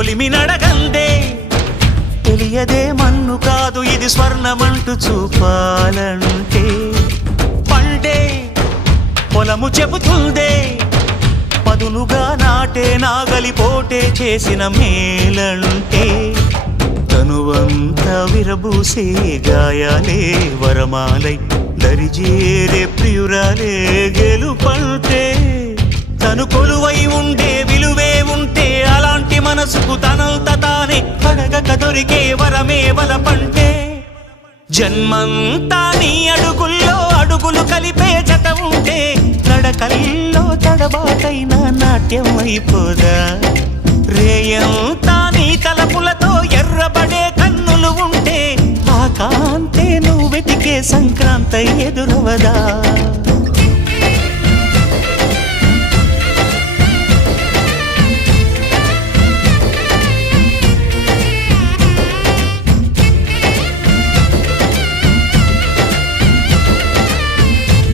కొలిమి నడగందే తెలియదే మన్ను కాదు ఇది స్వర్ణమంటూ చూపాలంటే పండే పొలము చెబుతుందే పదునుగా నాటే నాగలిపోటే చేసిన మేలంటే తనువంతా విరబూసే గాయాలే వరమాలై దరిజేరే ప్రియురాలే గెలుపంటే తను కొలువై ఉండే విలువే ఉంటే అలాంటి మనసుకు తనంత తానే అడగక దొరికే వరమే వలపంటే జన్మంతా నీ అడుగుల్లో అడుగులు కలిపే జత ఉంటే నడకల్లో తడబాటైన నాట్యం అయిపోదా రేయంతా నీ తలపులతో ఎర్రబడే కన్నులు ఉంటే ఆ కాంతే నువ్వు వెతికే సంక్రాంతి ఎదురవదా